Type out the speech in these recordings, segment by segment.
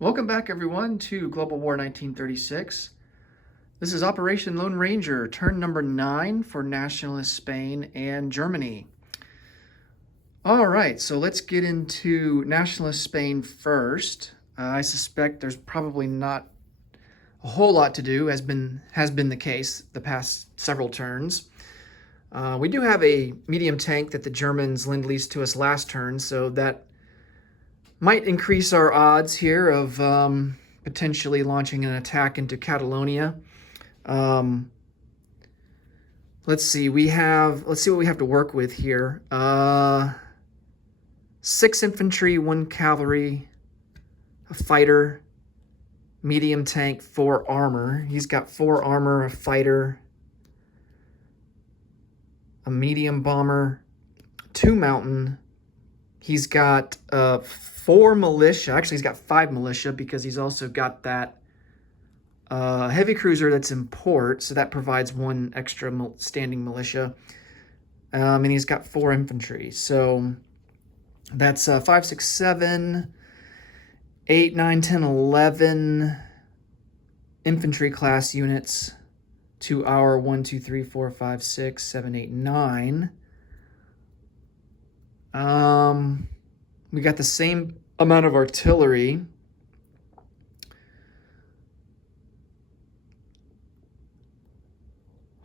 Welcome back, everyone, to Global War 1936. This is Operation Lone Ranger, turn number 9 for Nationalist Spain and Germany. All right, so let's get into Nationalist Spain first. I suspect there's probably not a whole lot to do, has been the case the past several turns. We do have a medium tank that the Germans lend-leased to us last turn, so that might increase our odds here of potentially launching an attack into Catalonia. Let's see what we have to work with here. 6 infantry, 1 cavalry, a fighter, medium tank, 4 armor. He's got 4 armor, a fighter, a medium bomber, 2 mountain. He's got 4 militia. Actually, he's got 5 militia because he's also got that heavy cruiser that's in port, so that provides 1 extra standing militia. And he's got 4 infantry. So that's 5, 6, 7, 8, 9, 10, 11 infantry class units to our 1, 2, 3, 4, 5, 6, 7, 8, 9. We got the same amount of artillery.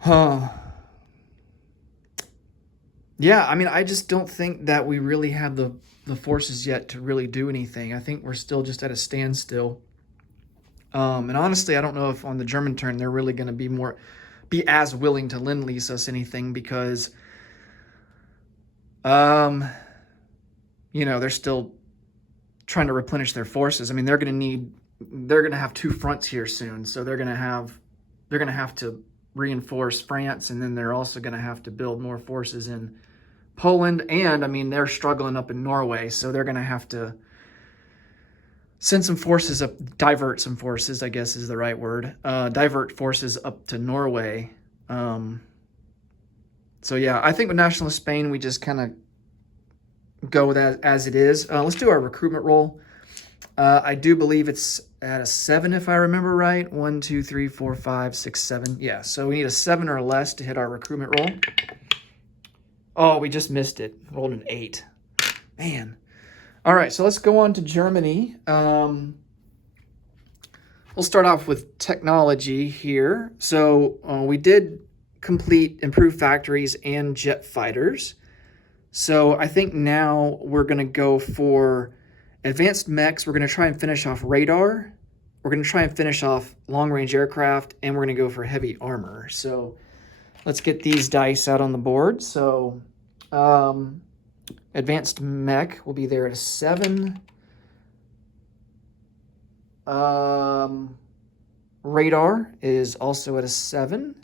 Yeah, I mean, I just don't think that we really have the forces yet to really do anything. I think we're still just at a standstill. And honestly, I don't know if on the German turn they're really going to be as willing to lend-lease us anything because they're still trying to replenish their forces. I mean, they're going to have 2 fronts here soon, so they're going to have to reinforce France, and then they're also going to have to build more forces in Poland, and I mean, they're struggling up in Norway, so they're going to have to send some forces up, divert some forces, I guess is the right word, divert forces up to Norway. So yeah, I think with Nationalist Spain, we just kind of go with that as it is. Let's do our recruitment roll. I do believe it's at a 7, if I remember right. 1, 2, 3, 4, 5, 6, 7. Yeah, so we need a 7 or less to hit our recruitment roll. Oh, we just missed it. Rolled an 8. Man. All right, so let's go on to Germany. We'll start off with technology here. So we did complete improved factories and jet fighters. So I think now we're going to go for advanced mechs. We're going to try and finish off radar. We're going to try and finish off long-range aircraft, and we're going to go for heavy armor. So let's get these dice out on the board. So advanced mech will be there at a 7. Radar is also at a 7.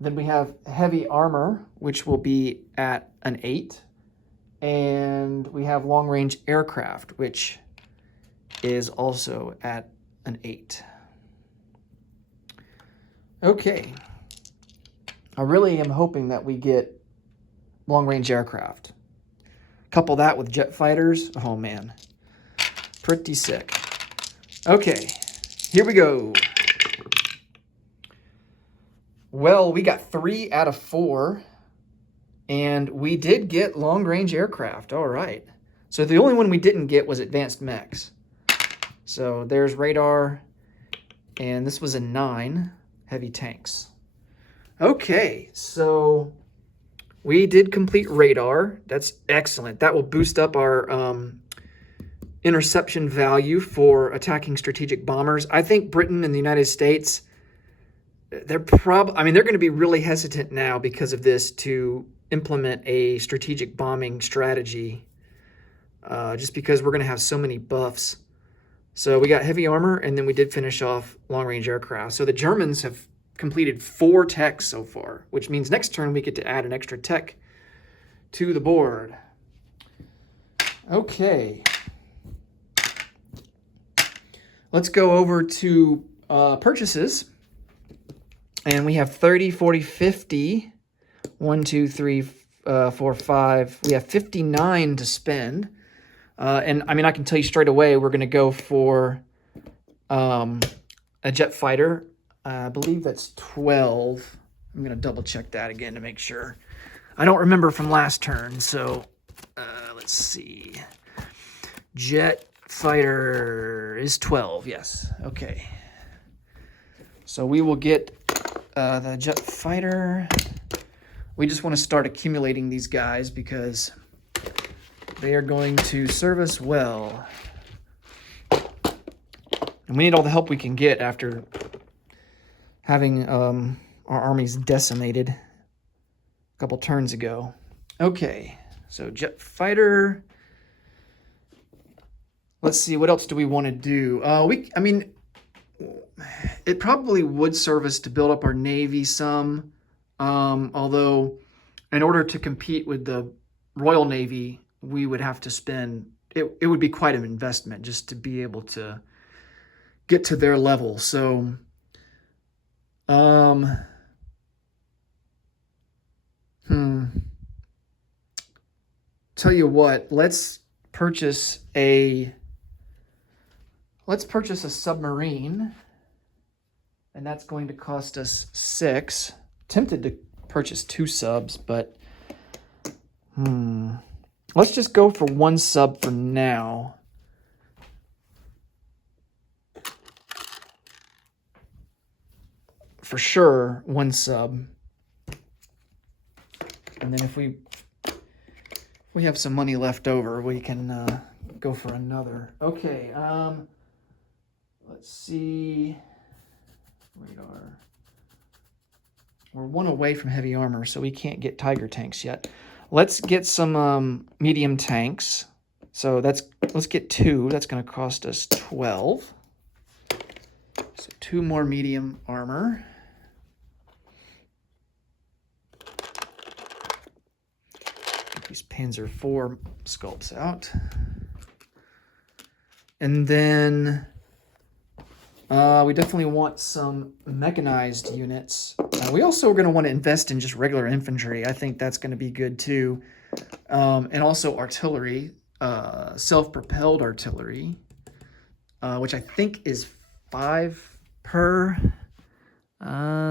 Then we have heavy armor, which will be at an 8. And we have long-range aircraft, which is also at an 8. Okay. I really am hoping that we get long-range aircraft. Couple that with jet fighters. Oh, man. Pretty sick. Okay. Here we go. Well, we got 3 out of 4, and we did get long-range aircraft. All right. So the only one we didn't get was advanced mechs. So there's radar, and this was a 9, heavy tanks. Okay, so we did complete radar. That's excellent. That will boost up our interception value for attacking strategic bombers. I think Britain and the United States, they're going to be really hesitant now because of this to implement a strategic bombing strategy, just because we're going to have so many buffs. So we got heavy armor, and then we did finish off long-range aircraft. So the Germans have completed 4 techs so far, which means next turn we get to add an extra tech to the board. Okay. Let's go over to purchases. And we have 30, 40, 50. 1, 2, 3, 4, 5. We have 59 to spend. And I mean, I can tell you straight away, we're going to go for a jet fighter. I believe that's 12. I'm going to double check that again to make sure. I don't remember from last turn, so let's see. Jet fighter is 12, yes. Okay. So we will get the jet fighter. We just want to start accumulating these guys because they are going to serve us well. And we need all the help we can get after having our armies decimated a couple turns ago. Okay, so jet fighter. Let's see, what else do we want to do? I mean, it probably would serve us to build up our Navy some, although in order to compete with the Royal Navy, we would have to spend, it would be quite an investment just to be able to get to their level. So, tell you what, let's purchase a submarine, and that's going to cost us 6. Tempted to purchase 2 subs, but let's just go for 1 sub for now. For sure, 1 sub. And then if we have some money left over, we can go for another. Okay, let's see. Radar. We're 1 away from heavy armor, so we can't get Tiger tanks yet. Let's get some medium tanks. So let's get 2. That's going to cost us 12. So 2 more medium armor. Get these Panzer IV sculpts out. And then we definitely want some mechanized units. We also are going to want to invest in just regular infantry. I think that's going to be good too. And also artillery, self-propelled artillery, which I think is 5 per.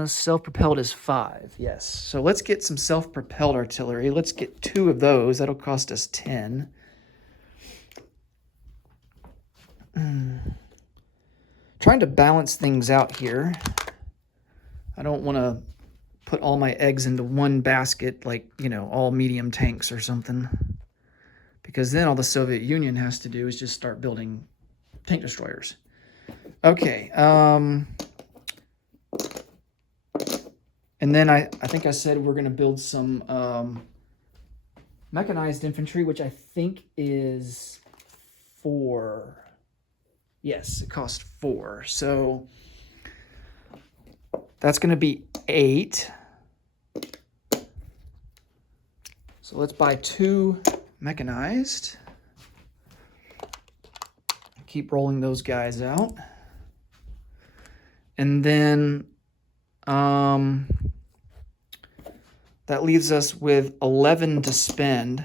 Self-propelled is 5, yes. So let's get some self-propelled artillery. Let's get 2 of those. That'll cost us 10. Trying to balance things out here. I don't want to put all my eggs into one basket, like, you know, all medium tanks or something. Because then all the Soviet Union has to do is just start building tank destroyers. Okay. And then I think I said we're going to build some mechanized infantry, which I think is 4. Yes, it cost 4. So that's going to be 8. So let's buy 2 mechanized. Keep rolling those guys out. And then that leaves us with 11 to spend.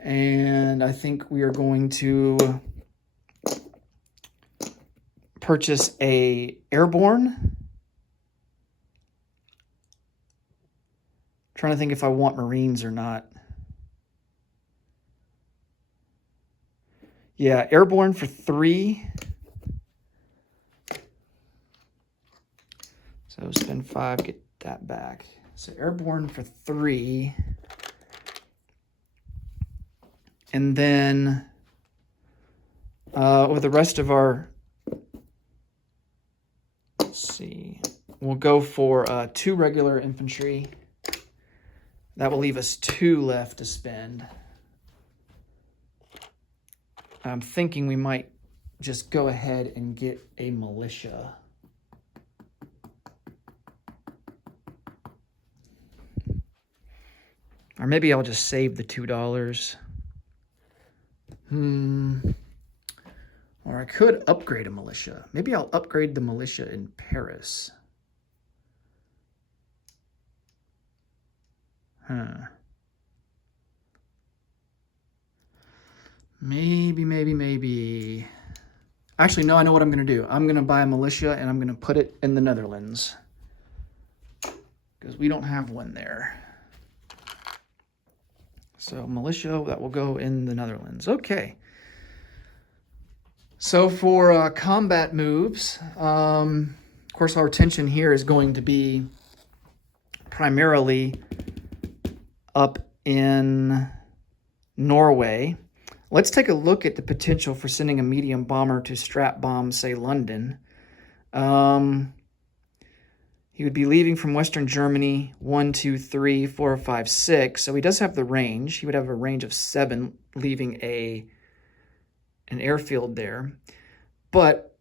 And I think we are going to purchase a airborne. Trying to think if I want Marines or not. Yeah, airborne for 3. So spend 5, get that back. So airborne for 3. And then with the rest of our, let's see, we'll go for 2 regular infantry. That will leave us 2 left to spend. I'm thinking we might just go ahead and get a militia. Or maybe I'll just save the $2. Or I could upgrade a militia. Maybe I'll upgrade the militia in Paris. Maybe. Actually, no, I know what I'm going to do. I'm going to buy a militia and I'm going to put it in the Netherlands. Because we don't have one there. So militia, that will go in the Netherlands. Okay. So for combat moves, of course our attention here is going to be primarily up in Norway. Let's take a look at the potential for sending a medium bomber to strap bomb, say, London. He would be leaving from Western Germany, 1, 2, 3, 4, 5, 6. So he does have the range. He would have a range of 7, leaving an airfield there. But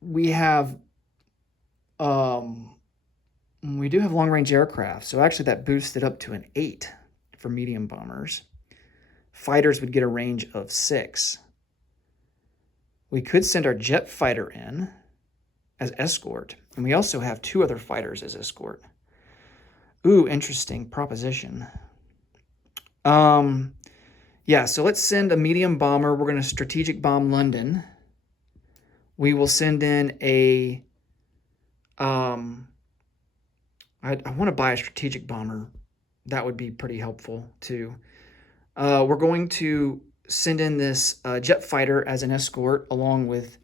we have, we do have long-range aircraft. So actually that boosted up to an 8 for medium bombers. Fighters would get a range of 6. We could send our jet fighter in as escort. And we also have 2 other fighters as escort. Ooh, interesting proposition. Yeah, so let's send a medium bomber. We're going to strategic bomb London. We will send in a... I want to buy a strategic bomber. That would be pretty helpful, too. We're going to send in this jet fighter as an escort along with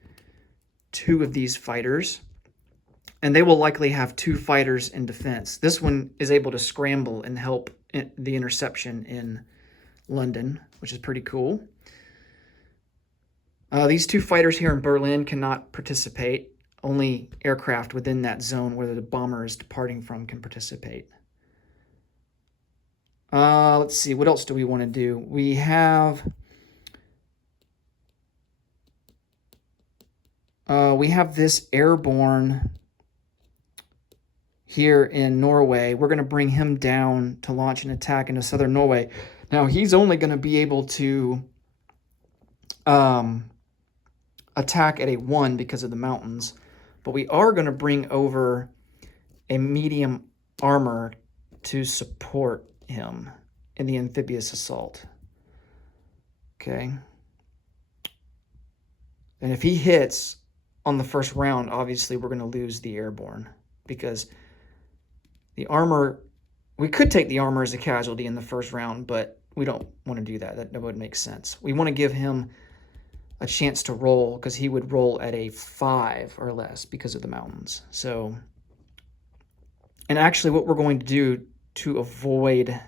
2 of these fighters. And they will likely have 2 fighters in defense. This one is able to scramble and help the interception in London, which is pretty cool. These 2 fighters here in Berlin cannot participate. Only aircraft within that zone where the bomber is departing from can participate. Let's see, what else do we want to do? We have this airborne here in Norway. We're going to bring him down to launch an attack into southern Norway. Now, he's only going to be able to attack at a 1 because of the mountains, but we are going to bring over a medium armor to support him in the amphibious assault. Okay. And if he hits on the first round, obviously we're going to lose the airborne because the armor, we could take the armor as a casualty in the first round, but we don't want to do that. That wouldn't make sense. We want to give him a chance to roll because he would roll at a 5 or less because of the mountains. So, and actually what we're going to do to avoid...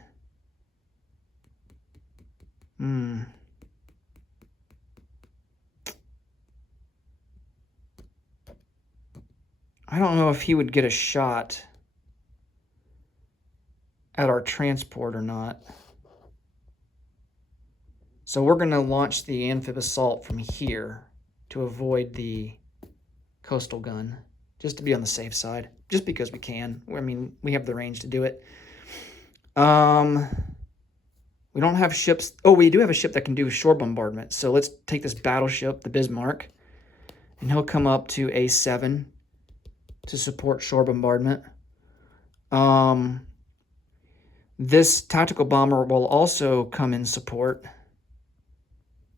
I don't know if he would get a shot at our transport or not. So we're going to launch the amphib assault from here to avoid the coastal gun, just to be on the safe side, just because we can. I mean, we have the range to do it. We don't have ships. Oh, we do have a ship that can do shore bombardment. So let's take this battleship, the Bismarck, and he'll come up to A7 to support shore bombardment. This tactical bomber will also come in support.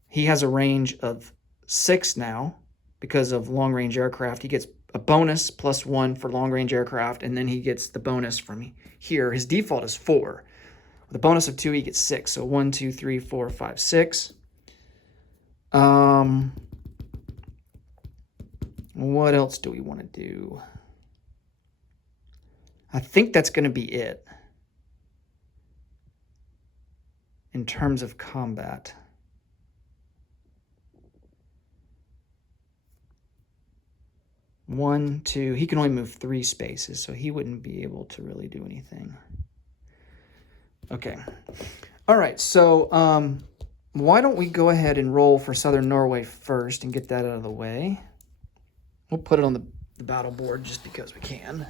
He has a range of 6 now because of long-range aircraft. He gets a bonus +1 for long-range aircraft, and then he gets the bonus from here. His default is 4. With a bonus of 2, he gets 6. So 1, 2, 3, 4, 5, 6. What else do we want to do? I think that's going to be it in terms of combat. One, two, he can only move 3 spaces, so he wouldn't be able to really do anything. Okay. All right, so why don't we go ahead and roll for Southern Norway first and get that out of the way. We'll put it on the battle board just because we can.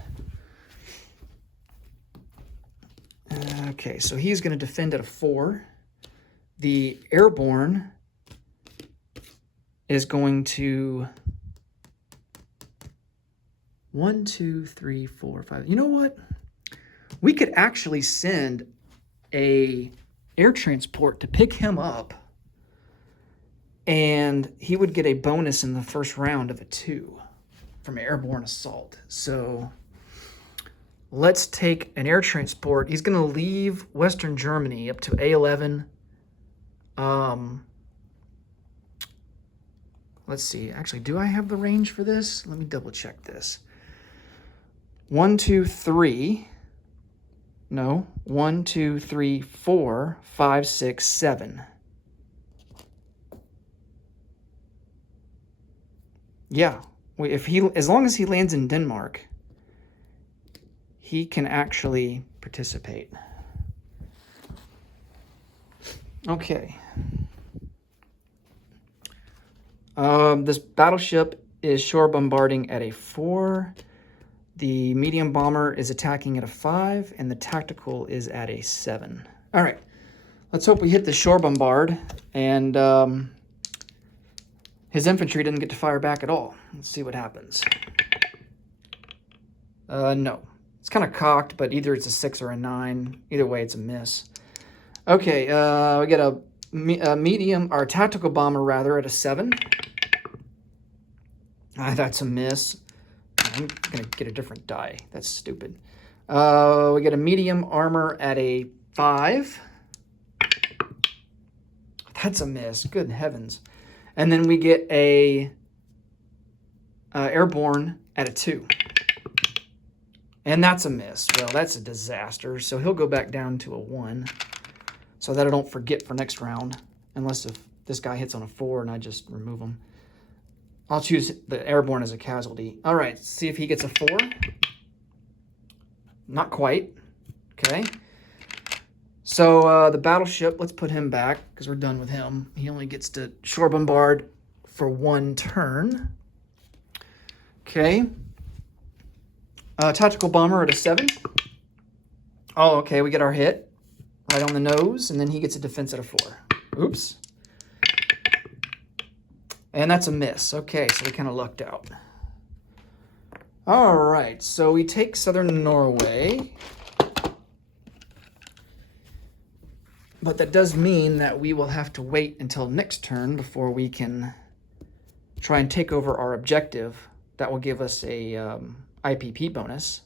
Okay, so he's going to defend at a 4. The airborne is going to 1, 2, 3, 4, 5. You know what? We could actually send a air transport to pick him up And he would get a bonus in the first round of a 2 from airborne assault. So let's take an air transport. He's going to leave Western Germany up to A11. Let's see. Actually, do I have the range for this? Let me double check this. 1, 2, 3. No. 1, 2, 3, 4, 5, 6, 7. Yeah. As long as he lands in Denmark, he can actually participate. Okay. This battleship is shore bombarding at a 4. The medium bomber is attacking at a 5, and the tactical is at a 7. All right. Let's hope we hit the shore bombard, and his infantry didn't get to fire back at all. Let's see what happens. No. It's kind of cocked, but either it's a 6 or a 9. Either way, it's a miss. Okay, we get a medium, or tactical bomber, rather, at a 7. That's a miss. I'm going to get a different die. That's stupid. We get a medium armor at a 5. That's a miss. Good heavens. And then we get a airborne at a 2. And that's a miss. Well, that's a disaster. So he'll go back down to a 1. So that I don't forget for next round. Unless if this guy hits on a 4 and I just remove him. I'll choose the airborne as a casualty. All right, see if he gets a 4. Not quite. Okay. So the battleship, let's put him back because we're done with him. He only gets to shore bombard for 1 turn. Okay. Tactical bomber at a 7. Oh, okay, we get our hit right on the nose, and then he gets a defense at a 4. Oops. And that's a miss. Okay, so we kind of lucked out. All right, so we take southern Norway. But that does mean that we will have to wait until next turn before we can try and take over our objective. That will give us a IPP bonus,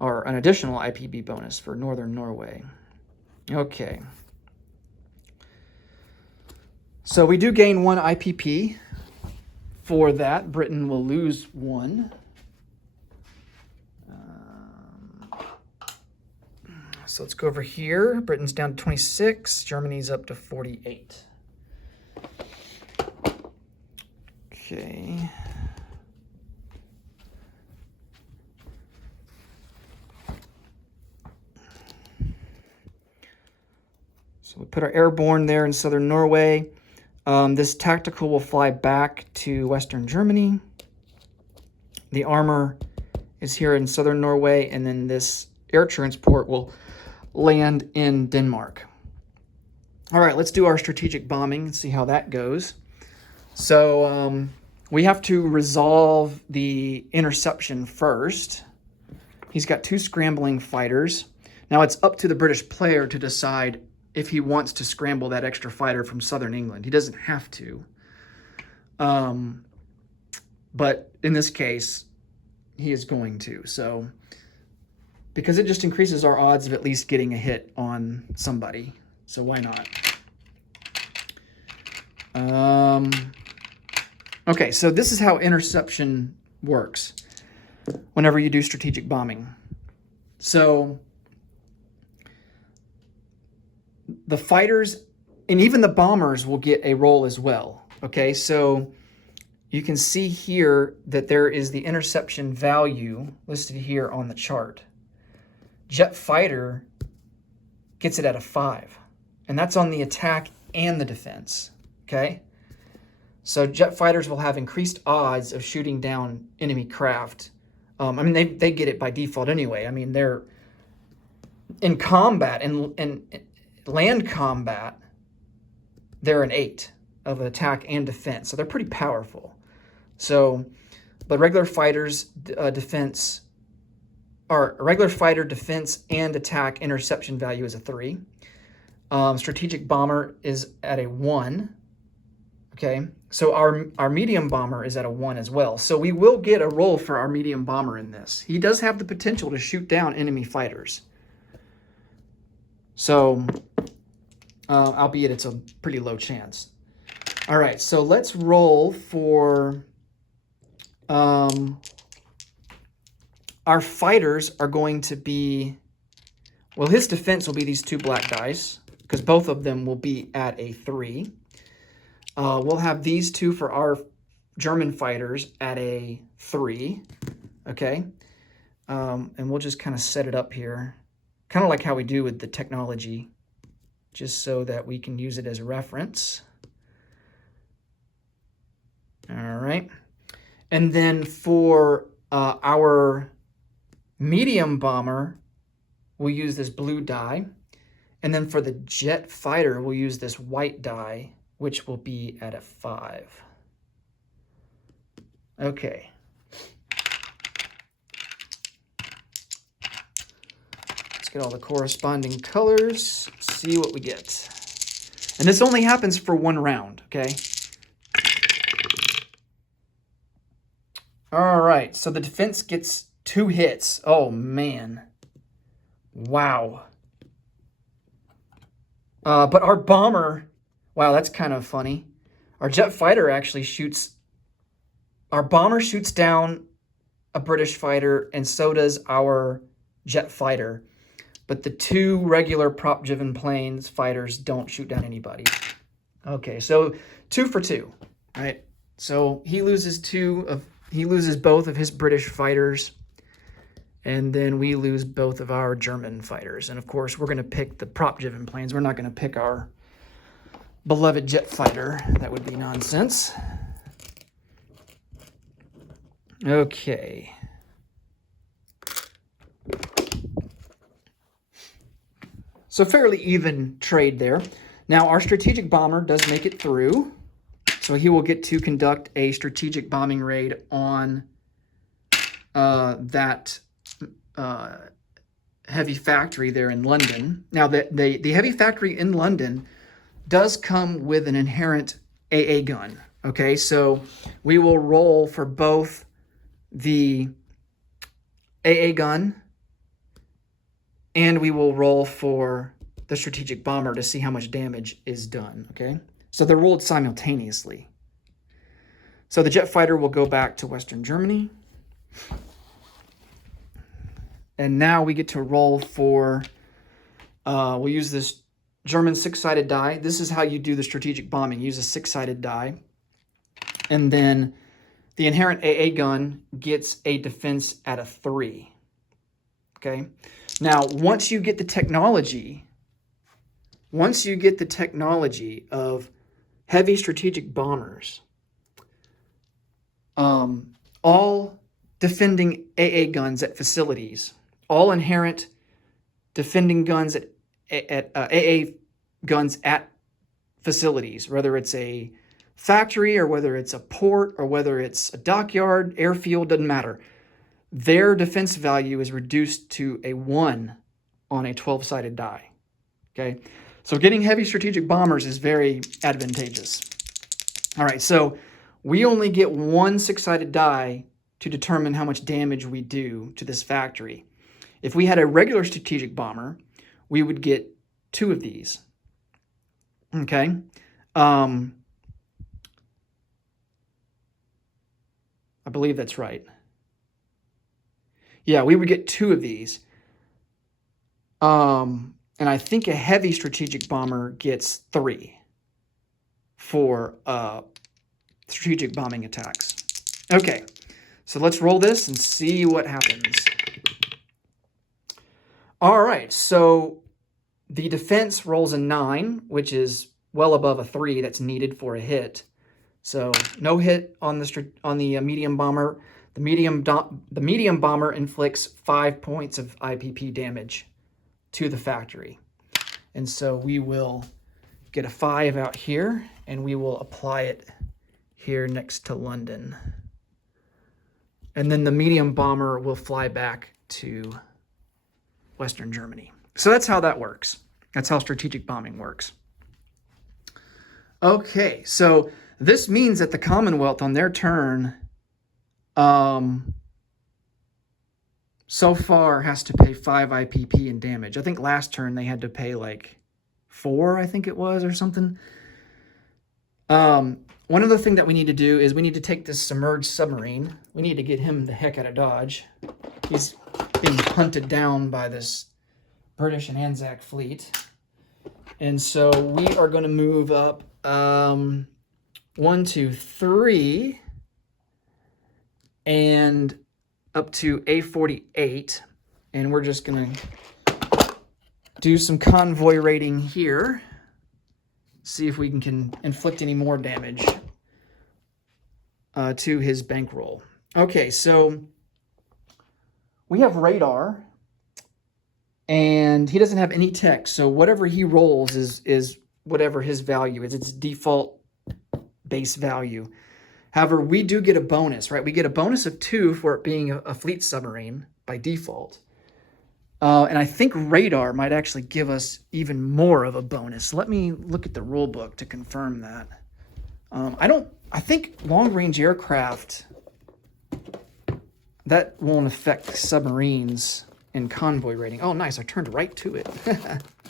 or an additional IPP bonus for northern Norway. Okay. So we do gain 1 IPP. For that, Britain will lose 1. So let's go over here. Britain's down to 26. Germany's up to 48. Okay. So we put our airborne there in southern Norway. This tactical will fly back to Western Germany. The armor is here in southern Norway, and then this air transport will land in Denmark. All right, let's do our strategic bombing and see how that goes. So we have to resolve the interception first. He's got 2 scrambling fighters. Now it's up to the British player to decide if he wants to scramble that extra fighter from southern England. He doesn't have to. But in this case, he is going to. So, because it just increases our odds of at least getting a hit on somebody. So why not? Okay, so this is how interception works whenever you do strategic bombing. So the fighters and even the bombers will get a roll as well. Okay, so you can see here that there is the interception value listed here on the chart. Jet fighter gets it at a 5, and that's on the attack and the defense. Okay, so jet fighters will have increased odds of shooting down enemy craft. I mean, they get it by default anyway. I mean, they're in combat and land combat, they're an 8 of attack and defense, so they're pretty powerful. So, but regular fighters defense, or regular fighter defense and attack interception value is a 3. Strategic bomber is at a 1. Okay, so our medium bomber is at a 1 as well. So we will get a roll for our medium bomber in this. He does have the potential to shoot down enemy fighters. So, albeit it's a pretty low chance. All right, so let's roll for... our fighters are going to be... Well, his defense will be these 2 black dice, because both of them will be at a 3. We'll have these 2 for our German fighters at a 3, okay? And we'll just kind of set it up here, kind of like how we do with the technology, just so that we can use it as a reference. All right. And then for our medium bomber, we'll use this blue die. And then for the jet fighter, we'll use this white die, which will be at a 5. Okay. Let's get all the corresponding colors, see what we get. And this only happens for 1 round, okay? All right, so the defense gets 2 hits. Oh, man. Wow. But our bomber... Wow, that's kind of funny. Our jet fighter actually shoots... Our bomber shoots down a British fighter, and so does our jet fighter. But the 2 regular prop-driven planes fighters don't shoot down anybody. Okay, so 2 for 2, right? So he loses both of his British fighters, and then we lose both of our German fighters. And of course, we're going to pick the prop-driven planes. We're not going to pick our beloved jet fighter. That would be nonsense. Okay. So fairly even trade there. Now, our strategic bomber does make it through. So he will get to conduct a strategic bombing raid on that heavy factory there in London. Now, the heavy factory in London does come with an inherent AA gun. Okay, so we will roll for both the AA gun and we will roll for the strategic bomber to see how much damage is done. Okay, so they're rolled simultaneously. So the jet fighter will go back to Western Germany. And now we get to roll for, we'll use this German 6-sided die. This is how you do the strategic bombing. Use a 6-sided die. And then the inherent AA gun gets a defense at a 3. Okay. Now, once you get the technology of heavy strategic bombers, all defending AA guns at facilities, all inherent defending guns at AA guns at facilities, whether it's a factory or whether it's a port or whether it's a dockyard, airfield, doesn't matter. Their defense value is reduced to a 1 on a 12-sided die. Okay, so getting heavy strategic bombers is very advantageous. All right, so we only get 1 6-sided die to determine how much damage we do to this factory. If we had a regular strategic bomber, we would get 2 of these. Okay. I believe that's right. Yeah, we would get 2 of these. And I think a heavy strategic bomber gets 3 for strategic bombing attacks. Okay, so let's roll this and see what happens. All right, so the defense rolls a 9, which is well above a 3 that's needed for a hit. So no hit on the medium bomber. The medium bomber inflicts 5 points of IPP damage to the factory. And so we will get a 5 out here, and we will apply it here next to London. And then the medium bomber will fly back to Western Germany. So that's how that works. That's how strategic bombing works. Okay, so This means that the Commonwealth on their turn so far has to pay 5 IPP in damage. I think last turn they had to pay like 4, I think it was, or something. One other thing that we need to do is we need to take this submerged submarine. We need to get him the heck out of Dodge. He's being hunted down by this British and Anzac fleet. And so we are going to move up 1, 2, 3 and up to A48. And we're just going to do some convoy raiding here. See if we can inflict any more damage to his bankroll. Okay, so we have radar, and he doesn't have any tech, so whatever he rolls is whatever his value is. It's default base value. However, we do get a bonus, right? We get a bonus of 2 for it being a fleet submarine by default. And I think radar might actually give us even more of a bonus. Let me look at the rule book to confirm that. I think long-range aircraft, that won't affect submarines in convoy rating. Oh, nice. I turned right to it.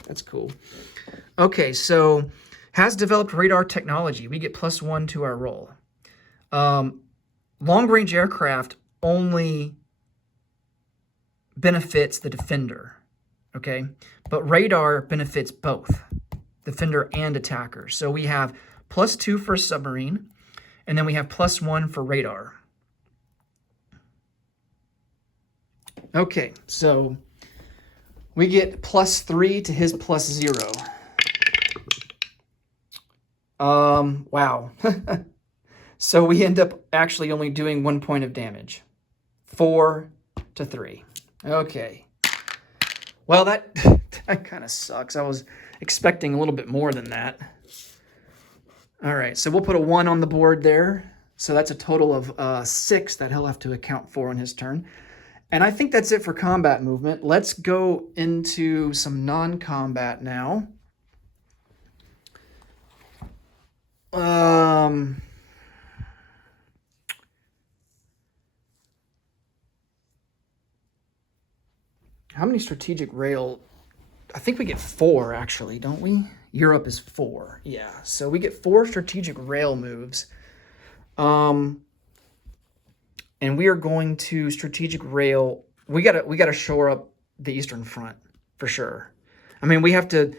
That's cool. Okay, so has developed radar technology. We get +1 to our roll. Long-range aircraft only benefits the defender, okay? But radar benefits both, defender and attacker. So we have +2 for submarine, and then we have +1 for radar. Okay, so we get +3 to his +0. Wow. So we end up actually only doing 1 point of damage. 4 to 3. Okay. Well, that kind of sucks. I was expecting a little bit more than that. All right, so we'll put a 1 on the board there. So that's a total of 6 that he'll have to account for on his turn. And I think that's it for combat movement. Let's go into some non-combat now. How many strategic rail? I think we get 4, actually, don't we? Europe is 4. Yeah, so we get 4 strategic rail moves. And we are going to strategic rail. We gotta shore up the Eastern Front for sure. I mean, we have to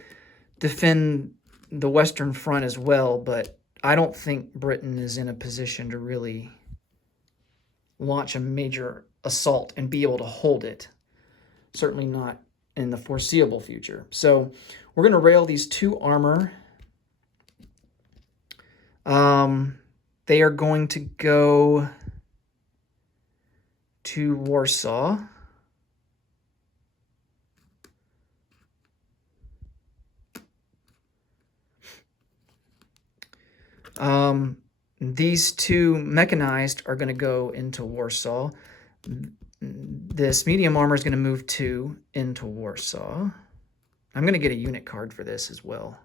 defend the Western Front as well, but I don't think Britain is in a position to really launch a major assault and be able to hold it. Certainly not in the foreseeable future. So we're going to rail these 2 armor. They are going to go to Warsaw. These 2 mechanized are going to go into Warsaw. This medium armor is going to move 2 into Warsaw. I'm going to get a unit card for this as well.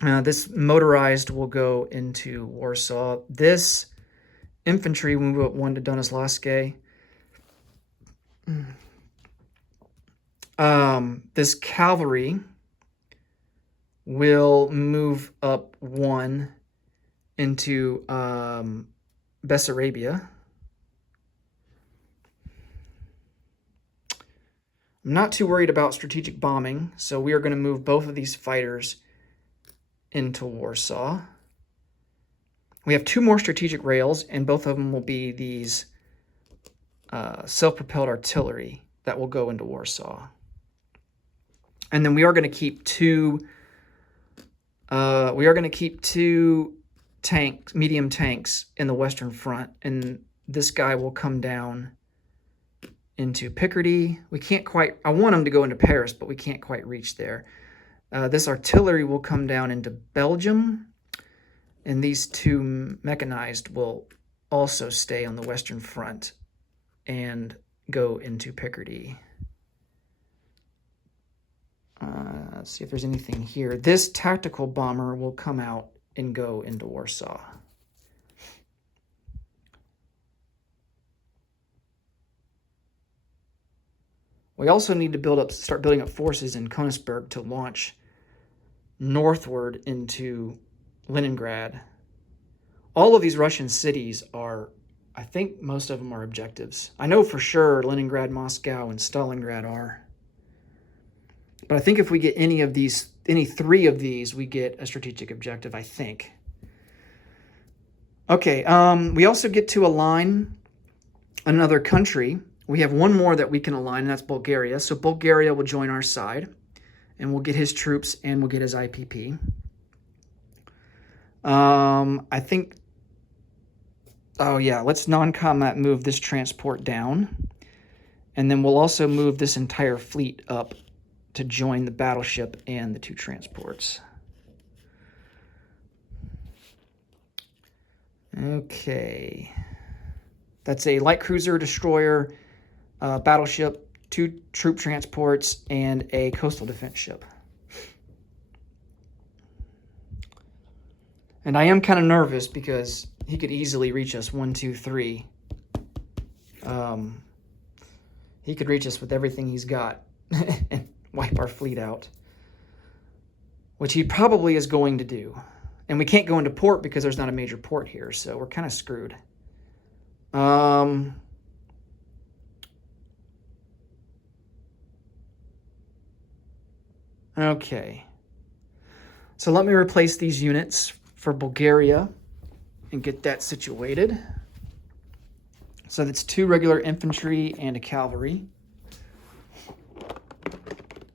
This motorized will go into Warsaw. This infantry will move up 1 to Donoslaskie. This cavalry will move up 1 into Bessarabia. I'm not too worried about strategic bombing, so we are going to move both of these fighters into Warsaw. We have 2 more strategic rails, and both of them will be these self-propelled artillery that will go into Warsaw. And then we are going to keep 2. Medium tanks in the Western Front, and this guy will come down into Picardy. We can't quite, I want him to go into Paris, but we can't quite reach there. This artillery will come down into Belgium, and these 2 mechanized will also stay on the Western Front and go into Picardy. Let's see if there's anything here. This tactical bomber will come out and go into Warsaw. We also need to start building up forces in Königsberg to launch northward into Leningrad. All of these Russian cities are, I think most of them are objectives. I know for sure Leningrad, Moscow, and Stalingrad are. But I think if we get any three of these, we get a strategic objective, I think. Okay, we also get to align another country. We have one more that we can align, and that's Bulgaria. So Bulgaria will join our side, and we'll get his troops, and we'll get his IPP. I think, oh yeah, let's non-combat move this transport down. And then we'll also move this entire fleet up to join the battleship and the two transports. Okay. That's a light cruiser, destroyer, battleship, 2 troop transports, and a coastal defense ship. And I am kind of nervous because he could easily reach us 1, 2, 3. He could reach us with everything he's got and wipe our fleet out, which he probably is going to do. And we can't go into port because there's not a major port here, so we're kind of screwed. Okay. So let me replace these units for Bulgaria and get that situated. So that's 2 regular infantry and a cavalry.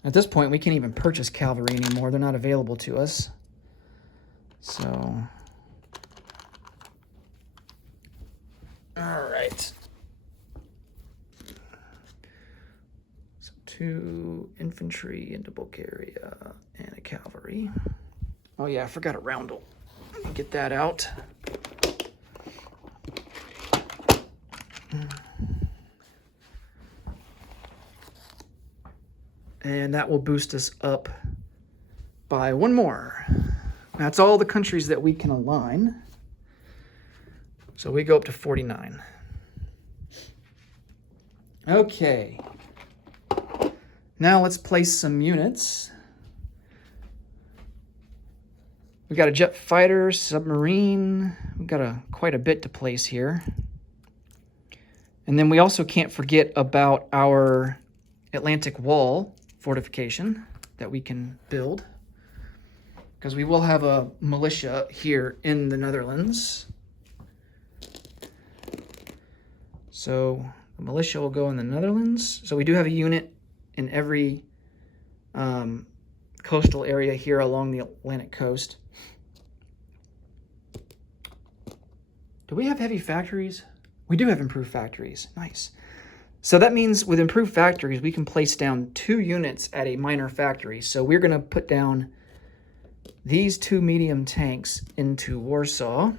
At this point, we can't even purchase cavalry anymore. They're not available to us. So, all right. So 2 infantry into Bulgaria and a cavalry. Oh yeah, I forgot a roundel. Let me get that out. And that will boost us up by 1 more. That's all the countries that we can align. So we go up to 49. Okay. Now let's place some units. We got a jet fighter, submarine. We've got quite a bit to place here. And then we also can't forget about our Atlantic Wall fortification that we can build, because we will have a militia here in the Netherlands. So the militia will go in the Netherlands. So we do have a unit in every coastal area here along the Atlantic coast. Do we have heavy factories? We do have improved factories. Nice. So that means with improved factories, we can place down 2 units at a minor factory. So we're going to put down these 2 medium tanks into Warsaw.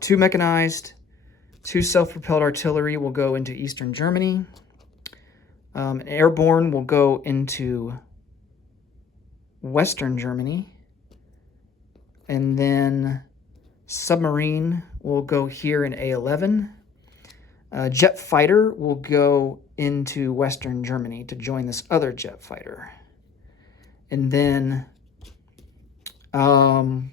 2 mechanized, 2 self-propelled artillery will go into Eastern Germany. Airborne will go into Western Germany. And then submarine will go here in A11. Jet fighter will go into Western Germany to join this other jet fighter. And then 2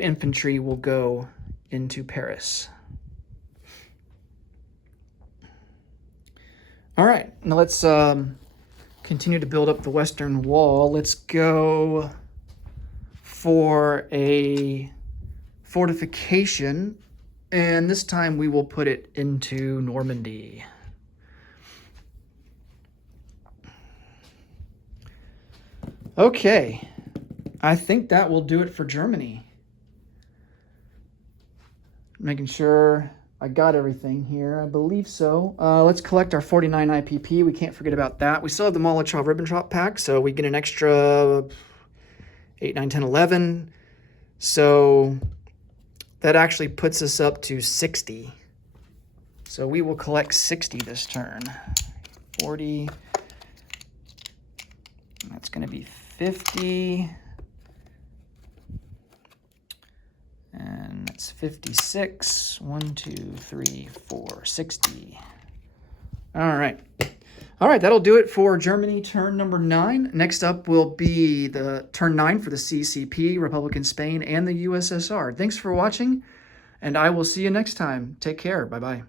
infantry will go into Paris. All right, now let's continue to build up the Western Wall. Let's go for a fortification, and this time we will put it into Normandy. Okay, I think that will do it for Germany. Making sure I got everything here. I believe so. Let's collect our 49 IPP. We can't forget about that. We still have the Molotov-Ribbentrop pack, so we get an extra 8, 9, 10, 11. So that actually puts us up to 60. So we will collect 60 this turn. 40. That's going to be 50. And that's 56. 1, 2, 3, 4, 60. All right. All right, that'll do it for Germany turn number 9. Next up will be the turn 9 for the CCP, Republican Spain, and the USSR. Thanks for watching, and I will see you next time. Take care. Bye-bye.